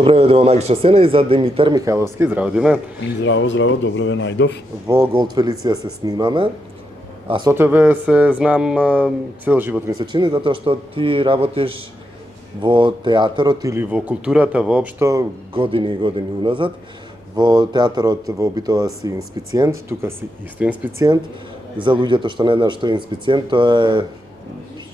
Добро дојде во Магична сцена и за Димитар Михайловски. Здраво, Диме. Здраво, здраво, добро ве најдов. Во Голд Фелиција се снимаме, а со тебе се знам цел живот ми се чини, затоа што ти работиш во театарот или во културата воопшто години и години уназад. Во театарот во Битола си инспициент, тука си исто инспициент. За луѓето што не знаат што е инспициент, тоа е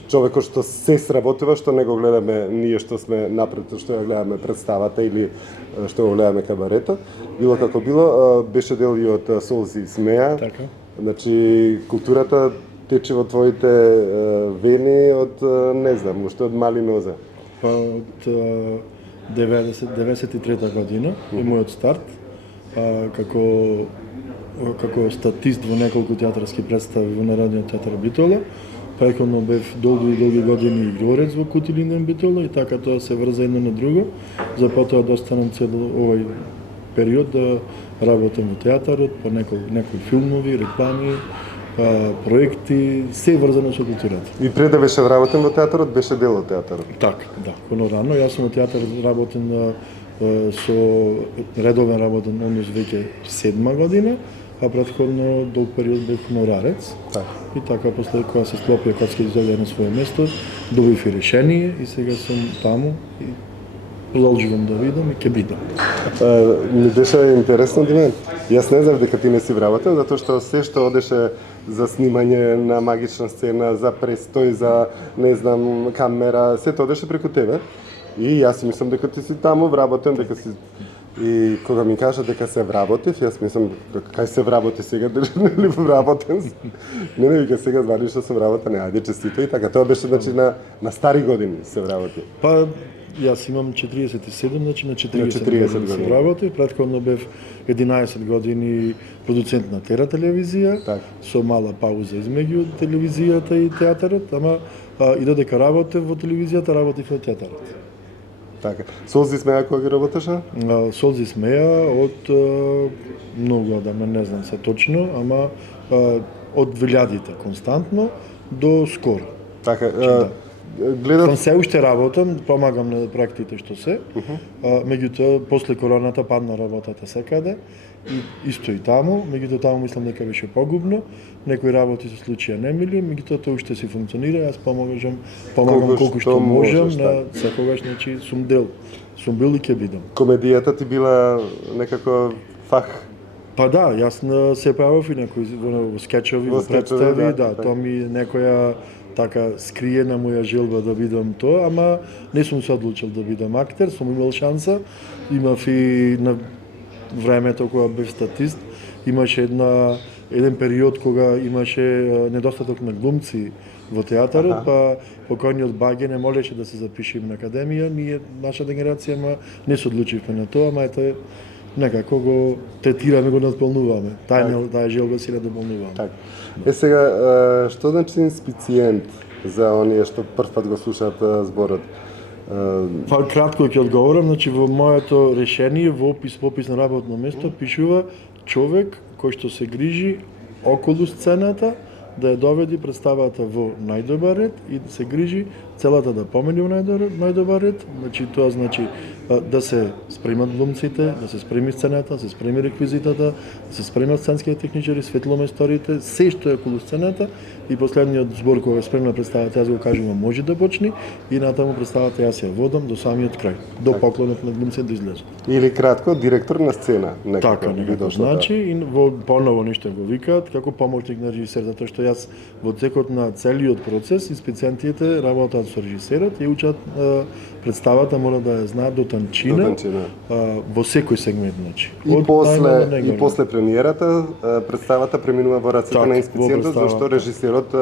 човекот што се сработува, што не го гледаме ние што сме напред, што ја гледаме представата или што го гледаме кабарето. Било како било, беше дел и од Солзи и смеа. Така. Значи, културата тече во твоите вени од, не знам, уште од мали нозе. Па од 93 година е мојот старт, како статист во неколку театарски представи во Народниот театар Битола. Претходно бев долги години игрорец во Кутилинден Битола и така тоа се врза едно на друго. За потоа да останам цел овој период да работам во театарот, по некои филмови, реклами, проекти, се врзано со културата. И пред да беше вработен во театарот, беше дел од театарот. Така, да. Понорано, јас сум во театарот работен со редовен работен однос веќе 7 година, а претходно долг период бев хонорарец. Така. И така, после кога се склопија Кацки изолија на своје место, добив и решение и сега сум таму и продолжувам да видам и ќе бидам. Ми беше интересно, Диме. Јас не знам дека ти не си вработен, затоа што се што одеше за снимање на Магична сцена, за престој, за, не знам, камера, се тоа одеше преку тебе. И јас си мислам дека ти си таму вработен, дека си. И кога ми кажа дека се вработив, јас мислам кај се вработи сега, нели вработен? Не, вика сега званиш што сум вработен, ајде честито и така. Тоа беше значи на стари години се вработи. Па јас имам 47, значи на 40 години се вработив. Претходно бев 11 години продуцент на Тера телевизија, Так. со мала пауза измеѓу телевизијата и театарот, ама и додека работев во телевизијата, работив во театарот. Така. Солзи смеа кога ги работеше? Солзи смеа од многу одамна, не знам се точно, ама од 2000-те константно до скоро. Така, Гледам се уште работам, помагам на проектите што се. Меѓутоа после короната падна работата секаде и исто и таму, меѓутоа таму мислам дека беше погубно. Некои работи се случија немили, меѓутоа тоа уште си функционира, јас помагам колку што можам, на секогаш, значи сум бил и ќе бидам. Комедијата ти била некако фах. Па да, јас се појавив и некои во скечови, во представи, да, тоа ми некоја така скриена моја желба да бидам тоа, ама не сум се одлучил да бидам актер, сум имал шанса, имав и на времето кога бев статист, имаше еден период кога имаше недостаток на глумци во театарот, па покојниот баѓе не молеше да се запишеме на академија, ние, наша генерација, не се одлучивме на тоа, ама ете, некако го третираме, го надполнуваме. Таа желба си да дополнуваме. Так. Сега, што значи инспициент за оние што прв пат го слушаат зборот? Па кратко ќе одговорам, значи во моето решение во опис на работно место пишува човек кој што се грижи околу сцената да ја доведи представата во најдобар ред и да се грижи целата да помени во најдобар ред, значи тоа значи да се спремат глумците, да се спреми сцената, да се спреми реквизитата, да се спремат сценските техничари, светломесториите, се што е околу сцената и последниот збор кога спремна представата, јас го кажувам може да почне и натаму представата јас ја водам до самиот крај, до поклонот на глумците да излезат. Или кратко, директор на сцена. Така, некако значи, и поново нешто го викаат како помошник на режисер, затоа што јас во текот на целиот процес инспициентите работат со режисерот и учат представата мора да ја знаат до танчина, во секој сегмент, значи. И после премиерата представата преминува во рацете на инспициентот, зашто режисерот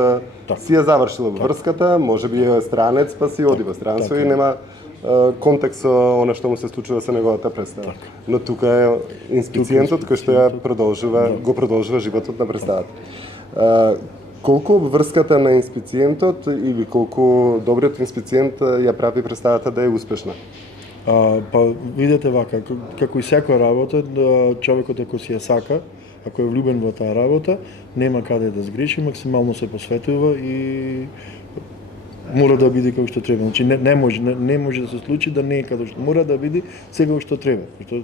си ја завршил врската, можеби е странец, па си оди во странство и нема контекст со она што му се случува со неговата представа. Но тука е инспициентот кој што го продолжува животот на представата. Колку врската на инспициентот или колку добриот инспициент ја прави представата да е успешна? Па видете вака, како и секоја работа, човекот ако си ја сака, ако е влюбен во таа работа, нема каде да сгреши, максимално се посветува и мора да биде како што треба. Значи не може да се случи да не е како што мора да биде сега што треба. Што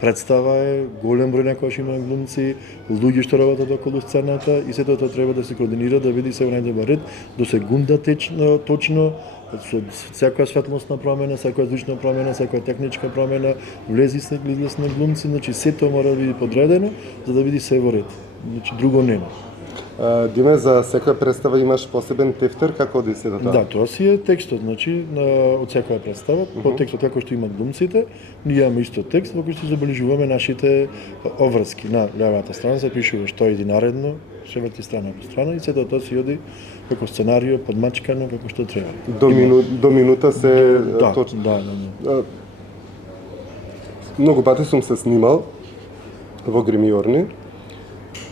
представа е голем број некојаш има глумци, луѓе што работат околу сцената и сето тоа треба да се координира, да биде се во најдобар ред, да се гунда точно со секоја светлосна промена, секоја звучна промена, секоја техничка промена, влези се излез глумци, значи сето мора да биде подредено за да биде се во ред. Значи друго нема. Диме, за секоја представа имаш посебен тефтер, како оди се до тоа? Да, тоа си е текстот, значи од секоја представа, по текстот како што имат глумците, ние имаме исто текст во кој што забележуваме нашите обврски. На левата страна се пишува што иде наредно, се врти страна по страна и сето тоа си оди како сценарио подмачкано како што треба. До минута се Да, точно. да. Многу пати сум се снимал во гримиорни,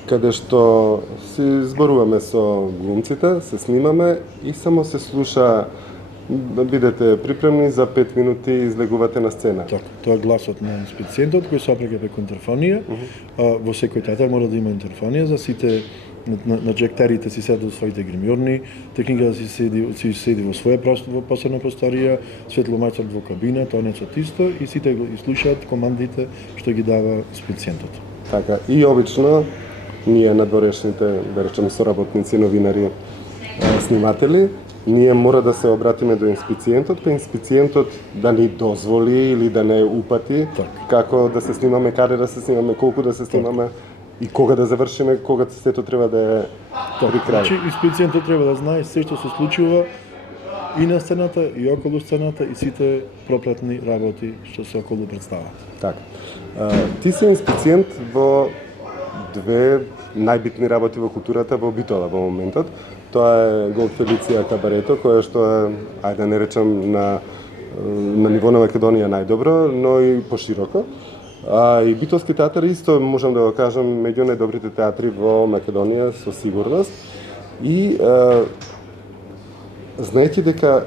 каде што си зборуваме со глумците, се снимаме и само се слуша, бидете припремни за 5 минути излегувате на сцена. Така, тоа е гласот на инспициентот кој се опрега преку интерфонија. Во секој театар мора да има интерфонија за сите на джектерите си седат во своите гримиорни, техниката си седи во своја посебна просторија, светломајцот во кабина, тонецот исто и сите го слушаат командите што ги дава инспициентот. Така, и обично ние надворешните, да речем, соработници, новинари, сниматели, ние мора да се обратиме до инспициентот, па инспициентот да ни дозволи или да не упати како да се снимаме, каде да се снимаме, колку да се снимаме и кога да завршиме, кога сето треба да е при крај. Значи, инспициентот треба да знае се што се случува и на сцената, и околу сцената, и сите проплетни работи што се околу представата. Така. Ти си инспициент во две најбитни работи во културата во Битола во моментот. Тоа е Голд Фелиција Кабарето, кое што е, ајде да не речем, на ниво на Македонија најдобро, но и пошироко. И Битолски театар исто можам да го кажам меѓу најдобрите театри во Македонија со сигурност. И знаејќи дека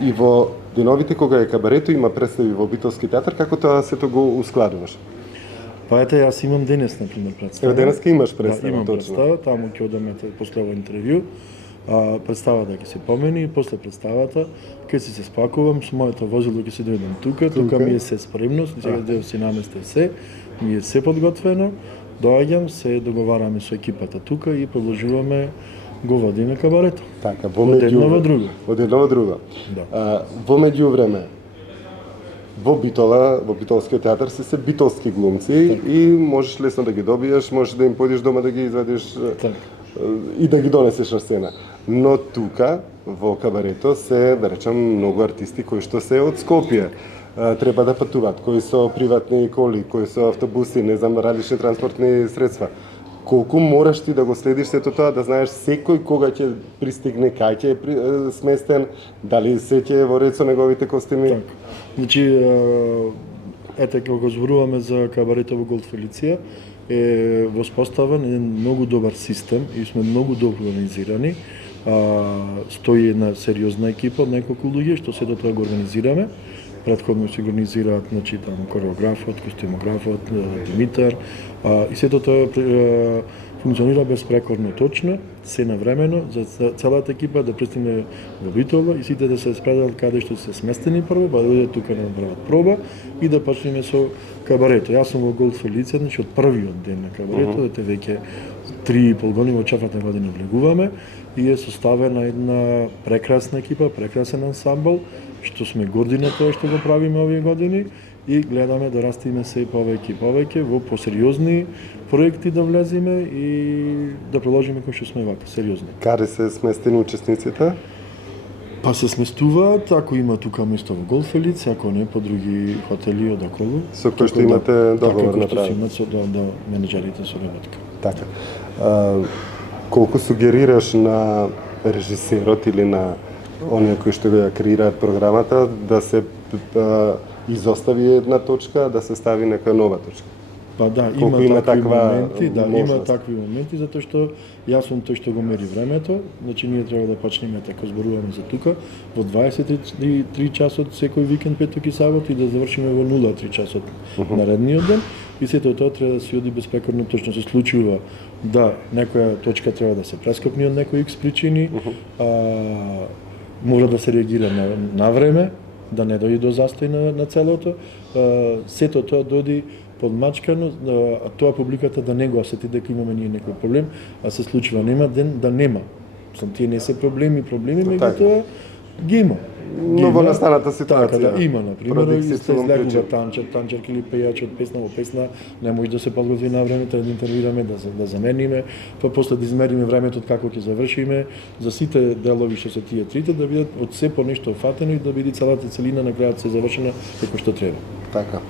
и во деновите кога е Кабарето има представи во Битолски театар, како тоа сето го ускладуваш? Па ете, јас имам денес, например, представа. Денеска имаш представа, да, имам точно. представа, таму ќе одеме после ово интервју. Представата ќе се помени и после представата ќе се спакувам со моето возило, ќе се дојдам тука ми е се спремно, сега дел си наместе се, ми е се подготвено, доаѓам, се договараме со екипата тука и продолжуваме го водиме Кабарето. Така, од едно во друго. Од едно во друго. Да. Во меѓувреме, во Битола, во Битолскиот театар се битолски глумци и можеш лесно да ги добиеш, можеш да им појдеш дома да ги извадиш и да ги донесеш на сцена. Но тука, во Кабарето, се, да речем, многу артисти кои што се од Скопје. Треба да патуваат, кои со приватни коли, кои со автобуси, не знам, различни транспортни средства. Колку мораш ти да го следиш сето тоа, да знаеш секој кога ќе пристигне, кај ќе е сместен, дали се ќе во ред со неговите костими? Така. Значи, ете, кога го зборуваме за Кабарето во Голд Фелиција, е воспоставен еден многу добар систем и сме многу добро организирани. Стои една сериозна екипа од неколку луѓе што сето тоа го организираме. Претходно се организираат, значи, таму кореографот, костюмографот, Димитар, и сето тоа функционира безпрекорно точно, се навремено за целата екипа да пристигне во Битола и сите да се спределат каде што се сместени прво, па да дојдат тука да направат проба и да почнеме со Кабарето. Јас сум во Голд Фелиција, значи од првиот ден на Кабарето, дете веќе 3,5 години, во 4-та година влегуваме и е составена една прекрасна екипа, прекрасен ансамбл, што сме горди на тоа што го правиме овие години и гледаме да растиме се и повеќе во посериозни проекти да влеземе и да продолжиме кој што сме вака, сериозни. Каде се сместени учесниците? Па се сместуваат, ако има тука место во Голд Фелиција, ако не по други хотели од околу. Со кои што имате договор направен. направен? Така, што имат со менеджерите со работка. Така. Колку сугерираш на режисерот или на оние кои што ја креираат програмата да се изостави една точка, да се стави нека нова точка? Па да, има такви моменти, има такви моменти, затоа што јас сум тој што го мери времето, значи ние треба да почнеме така зборуваме за тука во 23 часот секој викенд, петок и сабот и да завршиме во 03 часот наредниот ден и сето тоа треба да се оди безпрекорно точно. Се случува да некоја точка треба да се прескокне од некои X причини, мора да се реагира на време, да не дојде до застој на целото. Сето тоа доди подмачкано, а тоа публиката да не го осети дека имаме ние некој проблем, а се случува. Нема ден да нема. Тие не се проблеми, меѓутоа ги има. Новонастаната ситуација. Така, да, има, например, Продикција се целом излегува причина. танчерка или пејач од песна во песна, не може да се подготви на време, да интервираме, да замениме, па после да измериме времето како ќе завршиме, за сите делови што се тие трите да бидат од се по нешто фатено и да биде целата целина на крајот се завршена како што треба. Така.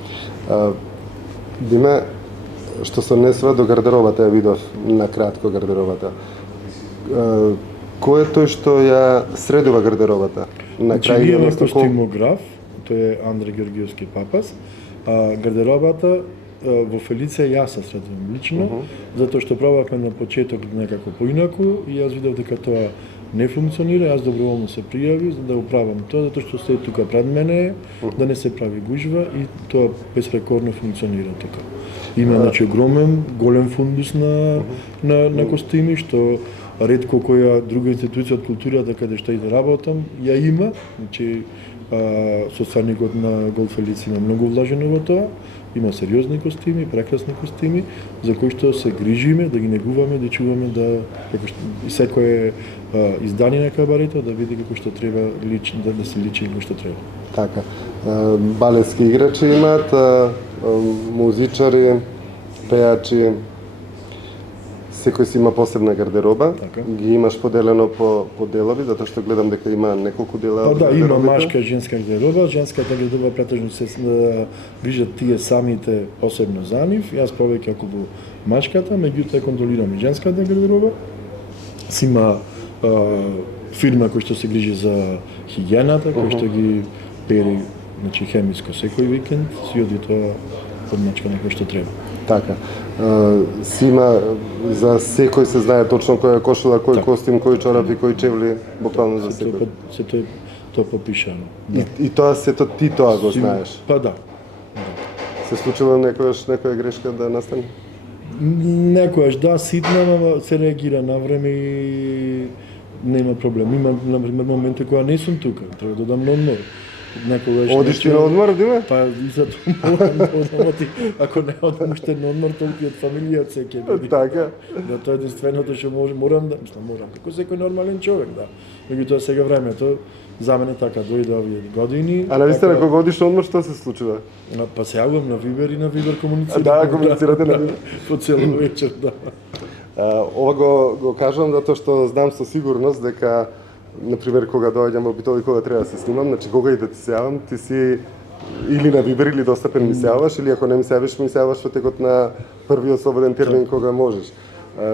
Диме, што се однесува до гардеробата, ја видов на кратко гардеробата. Кој е тој што ја средува гардеробата? На Значи, крај ние имаме односно, костимограф, тој е Андре Георгиевски Папас, а гардеробата во Фелиција јас се средувам лично, затоа што пробавме на почеток некако поинаку и јас видов дека тоа не функционира, јас доброволно се пријавив за да го правам тоа, затоа што се тука пред мене, да не се прави гужва и тоа безпрекорно функционира тука. Има значи голем фундус на костими што ретко која друга институција од културата каде што и да работам ја има, значи составникот на Голд Фелиција има многу вложено во тоа, има сериозни костими, прекрасни костими, за кои што се грижиме, да ги негуваме, да чуваме да и секое издание на кабарето да биде како што треба лично да се личи како што треба. Така. Балетски играчи имаат, музичари, пејачи, секој си има посебна гардероба, Така. ги имаш поделено по делови, затоа што гледам дека има неколку дела. Па од да, има гардеробите. машка и женска гардероба, женската гардероба претежно се грижат тие самите посебно за нив, јас повеќе околу машката, меѓутоа контролирам и женската гардероба. Си има фирма која што се грижи за хигиената, која што ги пери, значи хемиско секој викенд, си оди тоа подмачкано кој што треба. Така. Си има за секој се знае точно која кошула, кој костим, кој чорапи, кој чевли, буквално за секој. Сето е тоа попишано. Да. И тоа сето ти тоа го знаеш. Па да. Се случило некоја грешка да настане? Некојаш да, ситна, ама се реагира на време и нема проблем. Има, например, моменти кога не сум тука, треба да дам на одмор. Некогаш Одиш ти на одмор, Диме? Па и за тоа морам да одам, ако не одам уште на одмор, толку и од фамилијата се ќе биде. Така. Да, тоа е единственото што морам да, морам, како секој нормален човек, да. Меѓутоа сега времето за мене така дојде овие години. А навистина така, кога одиш на одмор, што се случува? Па се јавувам на Вибер и на Вибер комуницирам. Да, комуницирате на Вибер. По цело вечер, да. Ова го кажувам затоа што знам со сигурност дека например кога доаѓам во Битол и кога треба да се снимам, значи кога и да ти се јавам, ти си или на Вибер или достапен ми се јаваш, или ако не ми се јавиш, ми се јаваш во текот на првиот слободен термин кога можеш.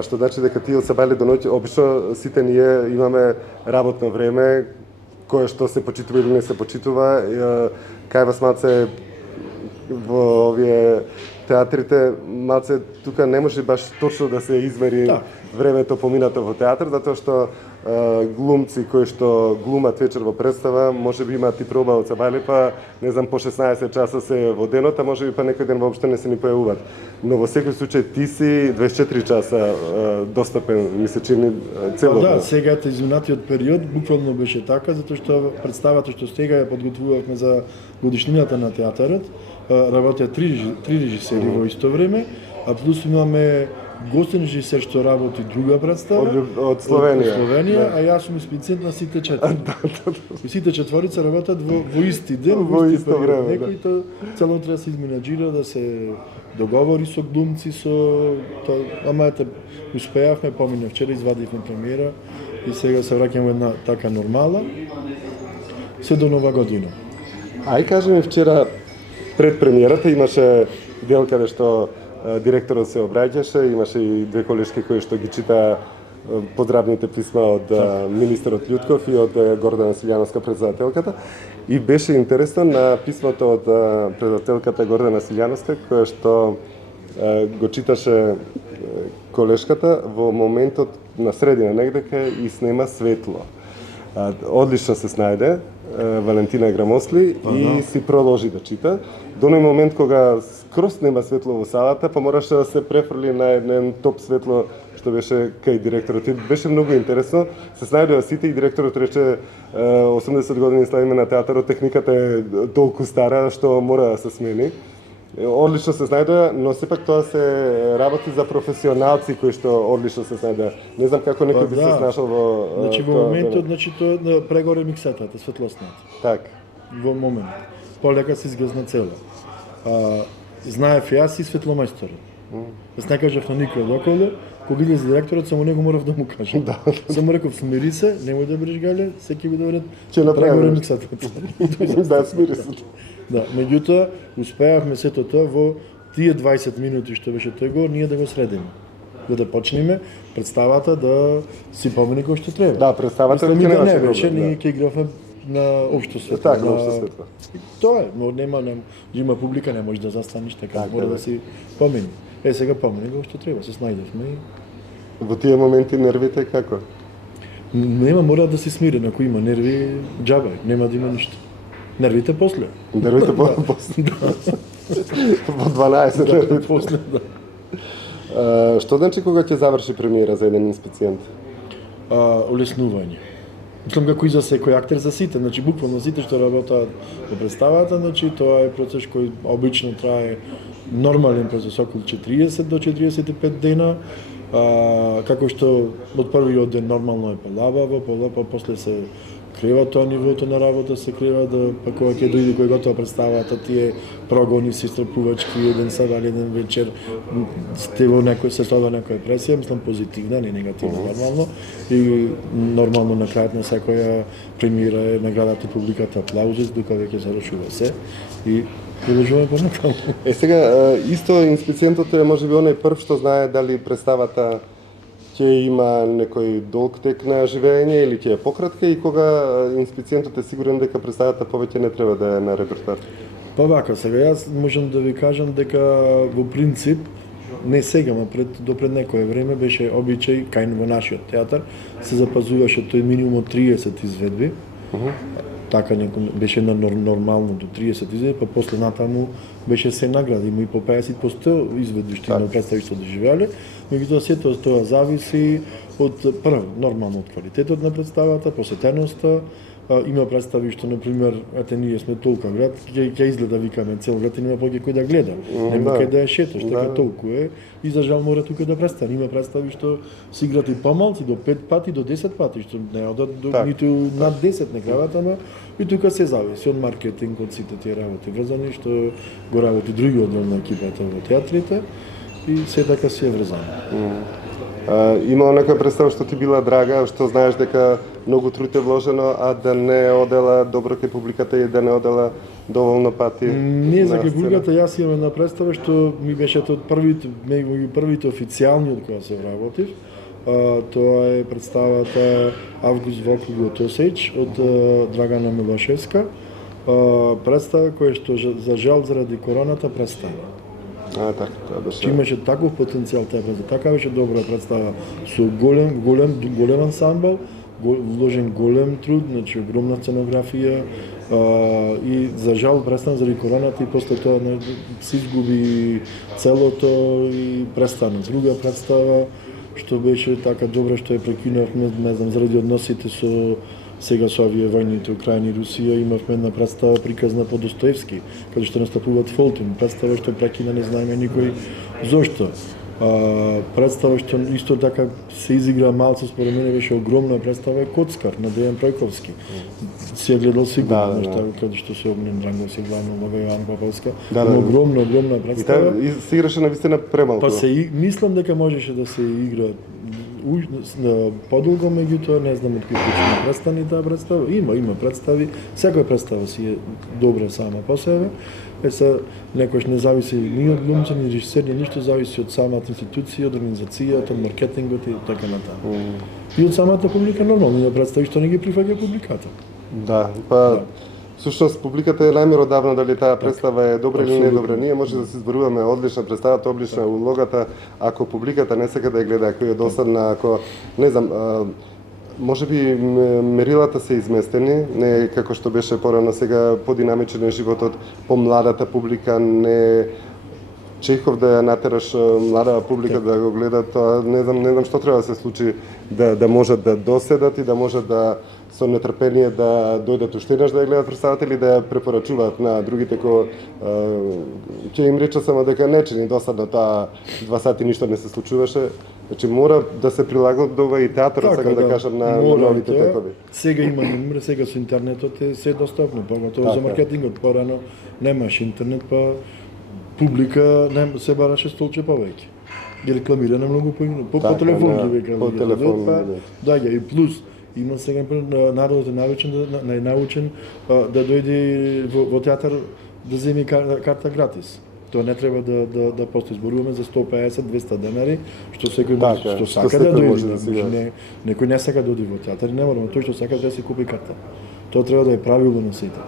Што значи дека ти од сабајле до ноќе, обично сите ние имаме работно време, кое што се почитува или не се почитува. Кај вас маце во овие театрите, маце тука не може баш точно да се измери времето поминато во театар, затоа што глумци кои што глумат вечер во представа, може би имаат и проба од сабајле, па не знам по 16 часа се во денот, а може би па некој ден воопшто не се ни појавуваат. Но во секој случај ти си 24 часа достапен, ми се чини цело. Да, сега изминатиот период буквално беше така, затоа што представата што сега ја подготвувавме за годишнината на театарот, работеа три режисери во исто време, а плюс имаме гостен режисер што работи друга представа од Словенија. Од Словенија, а јас сум спецент на сите четири. И сите четворица работат во исти ден, во исто време. Некој тоа цело треба да се изменаџира, да се договори со глумци, со ама ете успеавме, помине вчера извадивме премиера и сега се враќаме во една така нормала. Се до нова година. Ај кажи ми, вчера пред премиерата имаше дел каде што директорот се обраќаше, имаше и две колешки кои што ги чита поздравните писма од министерот Љутков и од Гордана Силјановска, председателката. И беше интересно на писмото од председателката Гордана Силјановска, која што го читаше колешката во моментот на средина негде кај и снема светло. Одлично се снајде Валентина Грамосли и си продолжи да чита. До оној момент кога скроз нема светло во салата, па мораше да се префрли на еден топ светло што беше кај директорот. И беше многу интересно. Се снајдоа сите и директорот рече 80 години след име на театарот, техниката е толку стара што мора да се смени. Одлично се снајдоа, но сепак тоа се работи за професионалци кои што одлично се снајдоа. Не знам како некој би се снашал во Значи во моментот, значи тоа прегоре миксетата, светлосната. Так. Во момент. Полека се изгазна цела. Знаев јас и светломајсторот. Јас не кажав на никој околу, кога излезе директорот, само него морав да му кажам. Само реков, смири се, немој да брижгале, секи би да вред прегоре миксетата. Да, смири се. Да, меѓутоа, успеавме сето тоа во тие 20 минути што беше тој говор, ние да го средиме. Да почнеме представата да си помени кој што треба. Да, представата не немаше беше, проблем, ние ќе игравме на општо светло. Така, на општо светло. Тоа е, но нема има публика, не можеш да застанеш така, мора да си помени. Сега помени кој што треба, се снајдевме и во тие моменти нервите како? Нема, мора да се смирен, ако има нерви, џабе, нема да има ништо. Нервите после. Нервите после. Во 12 нервите после, да. Што значи кога ќе заврши премиера за еден инспициент? Улеснување. Мислам како и за секој актер, за сите, значи буквално сите што работат во представата, значи тоа е процес кој обично трае нормален процес околу 40 до 45 дена. Како што од првиот ден нормално е полабаво, после се крива тоа нивото на работа, се крива да па кога ќе дојде кој готова представата, тие прогони се истрпувачки, еден садан, еден вечер, сте во некој се сода некоја пресија, мислам позитивна, не негативна нормално, и нормално на крајот на секоја премиера е наградата публиката аплаузис, дука веќе завршува се и продолжуваме понатаму. Сега исто инспициентот е можеби оној прв што знае дали представата ќе има некој долг тек на живење или ќе е пократка и кога инспициентот е сигурен дека представата повеќе не треба да е на репертоар. Па вака, сега јас можам да ви кажам дека во принцип не сега, но допред некое време беше обичај кај во нашиот театар се запазуваше тој минимум од 30 изведби. Така беше на нормално до 30 изведби, па после натаму беше се награди, има и по 50 по 100 изведби што има представи што доживеале, меѓутоа сето тоа зависи од прво нормално од квалитетот на представата, посетеноста. Има представи што, например, ете ние сме толка град, ќе изгледа викаме цел град и нема повеќе кој да гледа. Нема кај да ја шеташ, така толку е. И за жал мора тука да престане. Има представи што се играат и помалци, до 5 пати, до 10 пати, што не одат ниту над 10 не грават, ама и тука се зависи од маркетинг, од сите тие работи врзани, што го работи други оддел на екипата во театрите и се така си е врзано. Има некоја представа што ти била драга, што знаеш дека многу труд е вложено, а да не одела добро кај публиката и да не одела доволно пати? Не, за кај публиката јас имам една представа што ми беше од првите официјални од која се вработив. Тоа е представата Август Вокл Готосејч од Драгана Милошевска. Представа која што за жал заради короната престана. Така, тоа беше. Имаше таков потенцијал таа представа, така беше добра представа со голем ансамбл, вложен голем труд, значи огромна сценографија и за жал престана заради короната и после тоа се изгуби целото и престана. Друга представа што беше така добра што ја прекинавме, не знам, заради односите сега со овие војните Украина и Русија, имавме една представа приказна по Достоевски, каде што настапуваат Фолтин, представа што прекина не знаеме никој зошто. Представа што исто така се изигра малце, според мене беше огромна представа е Коцкар на Дејан Пројковски. Си ја гледал сигурно, каде што се Огнен Дранговски, главно улога Јован Поповска. Огромна представа. И се играше навистина премалку. Па мислам дека можеше да се игра подолго, меѓутоа не знам од кој причина престани таа представа. Има представи, секоја представа си е добра сама по себе. Некојаш не зависи ни од глумци, ни режисер, ни ништо, зависи од самата институција, од организацијата, од маркетингот и така натаму. И од самата публика нормално има представи што не ги прифаќа публиката. Да, па всушност публиката е најмеродавна дали таа представа е добра или не добра. Ние може да се зборуваме одлична представата, одлична улогата, ако публиката не сака да ја гледа, ако е досадна, ако не знам, можеби мерилата се изместени, не како што беше порано, сега подинамичен е животот, помладата публика, не Чехов да ја натераш млада публика да го гледа, тоа не знам што треба да се случи да можат да доседат и да можат да со нетрпение да дојдат уште еднаш да ја гледат представата или да ја препорачуваат на другите кои ќе им рече само дека не чини досадно таа 2 сати ништо не се случуваше. Значи мора да се прилагодува и театарот, сакам да кажам, на новите текови. Сега има номер, сега со интернетот е се достапно, поготово за маркетингот. Порано немаше интернет, па публика не се бараше столче повеќе. Ги рекламиране многу по телефон ги века. По телефон. Да, и плюс има сега народот е научен да дојде во театар да земи карта гратис. Тоа не треба да постои, зборуваме за 150-200 денари, што секој што сака да дојде. Некој не сака да оди во театар, не мора, но тој што сака да се купи карта. Тоа треба да е правило на сите.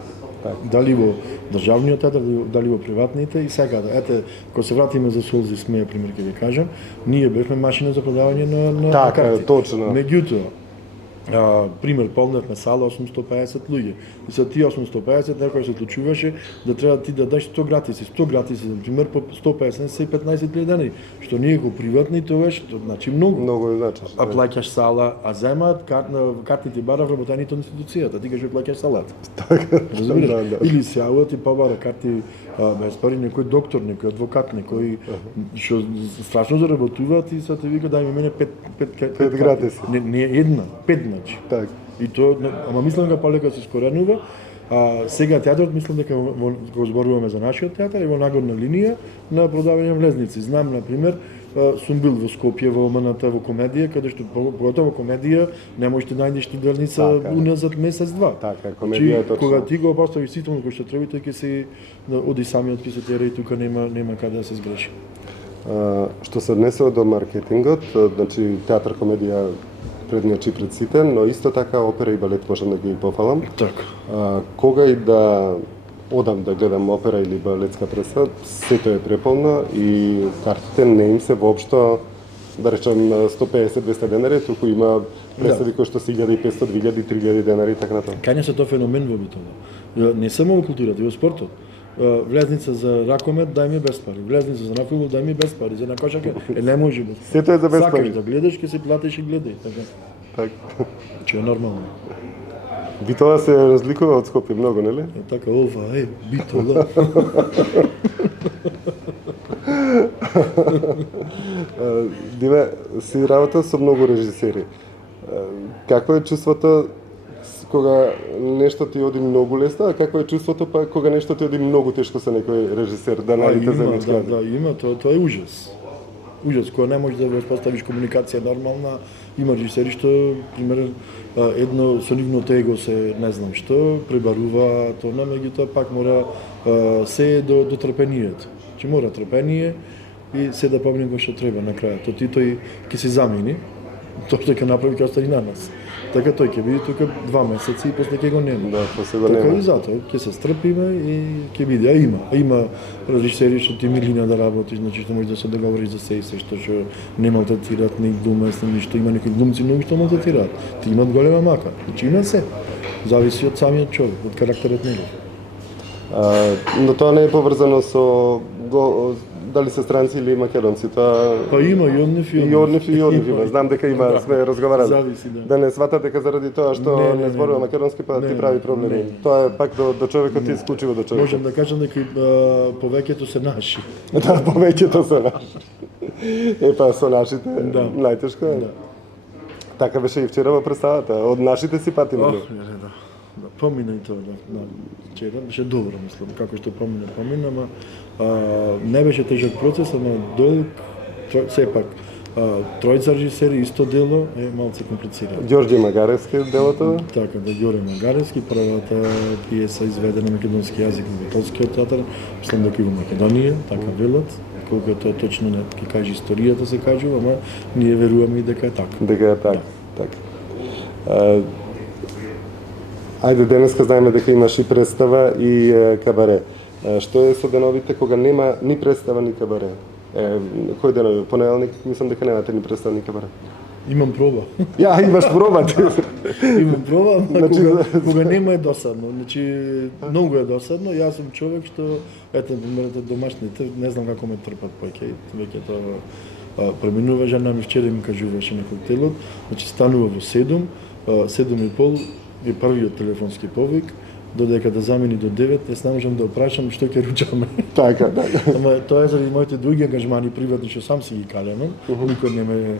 Дали во државниот театар, дали во приватните и сега. Ете, кога се вратиме за Солзи смеја пример ќе ви кажам, ние бевме машина за продавање на карти. Така, точно. Меѓутоа, пример, полнавме сала 850 луѓе. И со тие 850 некој се одлучуваше да треба ти да дадеш 100 гратиси. 100 гратиси, за пример, по 150 се 15.000 денари. Што ние го приватни тогаш, значи многу. Многу значи. А плаќаш сала, а земаат картните бара вработените од институцијата, ти кажеш плаќаш салата. Така. Разбираш? Или се јавуват и побара карти без пари, некој доктор, некој адвокат, некој што страшно заработуваат и са те вика дај ми мене 5 гратиси. Не една, 5 значи. Так. И тоа, ама мислам дека полека се искоренува. Сега театарот мислам дека го зборуваме за нашиот театар и во нагорна линија на продавање влезници. Знам на пример, сум бил во Скопје во ОМНТ во комедија, каде што поготово комедија не можеш да најдеш студерница уназад месец-два. Така, комедија е точно. Кога ти го поставиш ситон кој што треба, тој ќе се оди самиот ќе се тера и тука нема каде да се сгреши. Што се однесува до маркетингот, значи театар, комедија предничи пред сите, но исто така опера и балет можам да ги пофалам. Така. Кога и да одам да гледам опера или балетска представа, сето е преполно и картите не им се воопшто, да речем 150-200 денари, туку има представи кои што се 1500, 2000, 3000 денари и така натаму. Кај не се тоа феномен во битова. Не само во културата, и во спортот. Влезница за ракомет дај ми без пари, влезница за фудбал дај ми без пари, за кошарка не може без пари. Сето е за без пари. Сакаш да гледаш, ќе се платиш и гледај, така. Така. Че е нормално. Битола се разликува од Скопје многу, нели? Така, ова е Битола. Диве, си работа со многу режисери. Какво е чувството кога нешто ти оди многу лесно, а какво е чувството па кога нешто ти оди многу тешко со некој режисер, да најдете заеднички јазик? Да, има, тоа е ужас. Ужас, кога не можеш да воспоставиш комуникација нормална, има режисери што, пример, едно со нивното его се не знам што, пребарува, тоа не, меѓутоа пак мора се до трпението. Че мора трпение и се да помним кој што треба на крајот. Тој ќе се замени, тоа што ќе направи ќе остани на нас. Така тој ќе биде тука 2 месеци и после ќе го нема. Да, после го нема. Така и затоа ќе се стрпиме и ќе биде. Има режисери што ти милина да работиш, значи што можеш да се договориш за се и се што не малтретираат ни глумец, ни ништо. Има некои глумци многу што малтретираат. Ти имаат голема мака. Значи има се. Зависи од самиот човек, од карактерот негов. Но тоа не е поврзано со дали се странци или македонци, тоа... Па има и однив и однив има. Знам дека има, сме разговарали. Зависи, да. Да не сватат дека заради тоа што не зборува македонски, па ти прави проблеми. Тоа е пак до човекот, ти исклучиво до човекот. Можам да кажам дека повеќето се наши. Да, повеќето се наши. Па со нашите најтешко е. Така беше и вчера во представата. Од нашите си патиме. Да, помина и тоа на вчера, беше добро, мислам, како што помина, ама не беше тежок процес, ама долг, сепак, тројца режисери, исто дело, е малце комплицирано. Ѓорѓе Магаревски делото? Така, да, Ѓорѓе Магаревски, првата пиеса изведена на македонски јазик на Битолскиот театар, мислам дека и во Македонија, така велат, колку тоа точно не ќе каже историјата се кажува, ама ние веруваме и дека е така. Дека е така. Ајде, денеска знаеме дека имаш и представа и кабаре. Што е со деновите кога нема ни представа ни кабаре? Кој денови? Понеделник, мислам дека немате ни представа ни кабаре. Имам проба. Ја, имаш проба ти. Имам проба, ама Значи, кога нема е досадно. Значи, многу е досадно. Јас сум човек што, ете, примерно, домашните, не знам како ме трпат поќе, веќе тоа преминува. Жена ми вчера ми кажуваше на коктелот, значи станува во 7, 7:30 е првиот телефонски повик, додека да замени до 9, јас не можам да опрашам што ќе ручаме. Така, така. Ама тоа е заради моите други ангажмани приватни што сам си ги калемам, никој не ме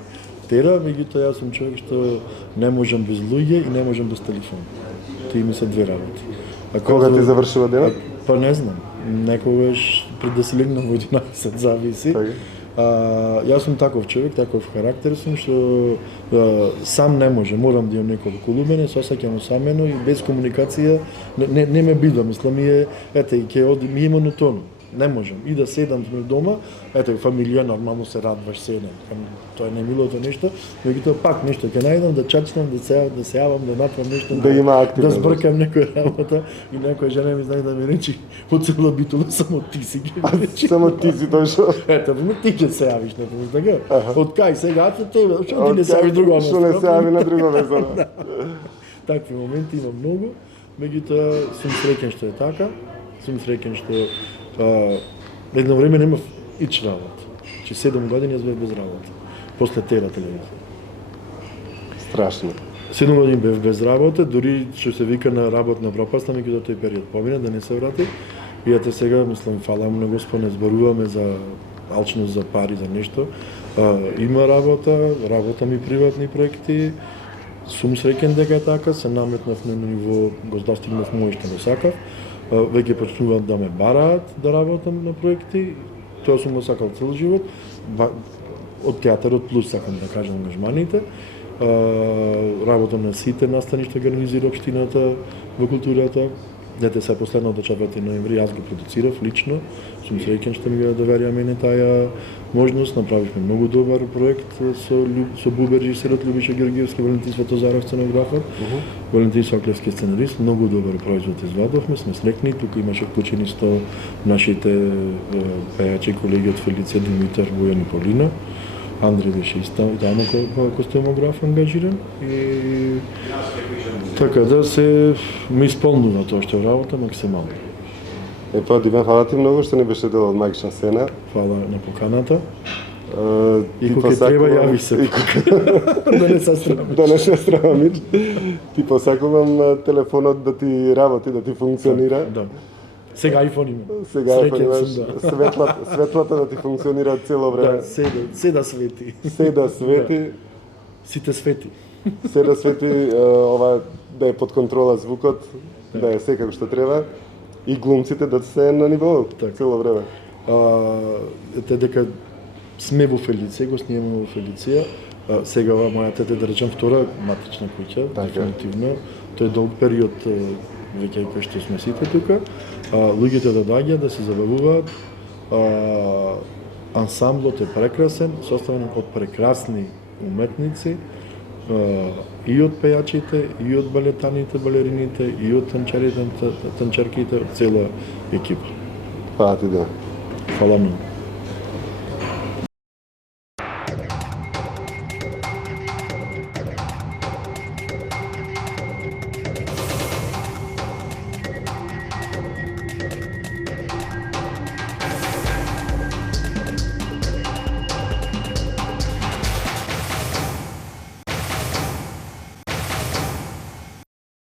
тера, меѓутоа јас сум човек што не можам без луѓе и не можам без телефон. Тие ми се две работи. А Кога ти завршува денот? Па не знам, некогаш пред да се легнам во 11 зависи. Така. Јас сум таков човек, таков карактер сум што сам не може, морам да имам некој околу мене, се осеќам усамено и без комуникација не ме бидва, мислам ми е, ете, и ќе оди, ми е монотонно. Не можам. И да седам дома, ете, фамилија нормално се радваш седам. Тоа е немилото нешто, меѓутоа пак нешто ќе најдам да чачнам, да се јавам, да направам нешто, Да има активно. да збркам некоја работа и некоја жена ми знае да ми речи по цело битола само ти си ги речи. Само ти си дошол. Ето, ти ќе се јавиш на тоа, така? Од кај сега тебе, што ти не се јавиш друго Што не се јави на друго место. Такви моменти има многу, меѓутоа сум среќен што е така, сум среќен што едно време немав ич работа. Че 7 години јас бев без работа. После тера телевизија. Страшно. 7 години бев без работа, дури што се вика на работна пропаста, меѓутоа тој период помина да не се врати. И ете сега, мислам, фала му на Господ, не зборуваме за алчност, за пари, за нешто. Има работа ми приватни проекти, сум среќен дека е така, се наметнав на ниво, го достигнав мој што го сакав. Веќе почнуваат да ме бараат да работам на проекти, тоа сум го сакал цел живот, од театарот плюс сакам да кажам ангажманите. Работам на сите настани што ги организира општината во културата. Дете се последно до 4 ноември, јас го продуцирав лично, сум среќен што ми го доверија мене таа можност, направивме многу добар проект со Бубер режисерот Љубиша Георгиевски, Валентин Светозаров сценографот, Валентин Соклевски сценарист, многу добар производ извадовме, сме среќни, тука имаше вклучени 100 нашите пејачи колеги од Фелиција, Димитар, Бојан и Полина. Андре беше и тамо костюмограф ангажиран и така да се ми исполнува тоа што работа максимално. Па, Дивен, фала ти многу што не беше дел од Магична сцена. Фала на поканата. И Ти кога треба јави се. Да не се срамиш. Да не се срамиш. Ти посакувам телефонот да ти работи, да ти функционира. Да. Сега iPhone има. Сега Среќен имаш сум, да. светлата да ти функционира цело време. Да, се да свети. Се да свети, Сите свети. се да свети, ова да е под контрола звукот, да е секако што треба и глумците да се на ниво Така. цело време. Те дека сме во Фелиција, го снимаме во Фелиција. Сега ова мојата да речем втора матична куќа, Така. дефинитивно. Тој е долг период веќе кој што сме сите тука. Луѓето да доаѓаат, да се забавуваат. Ансамблот е прекрасен, составен од прекрасни уметници, и од пејачите, и од балетаните, балерините, и од танчарите, танчарките, цела екипа. Па ти да. Фала многу.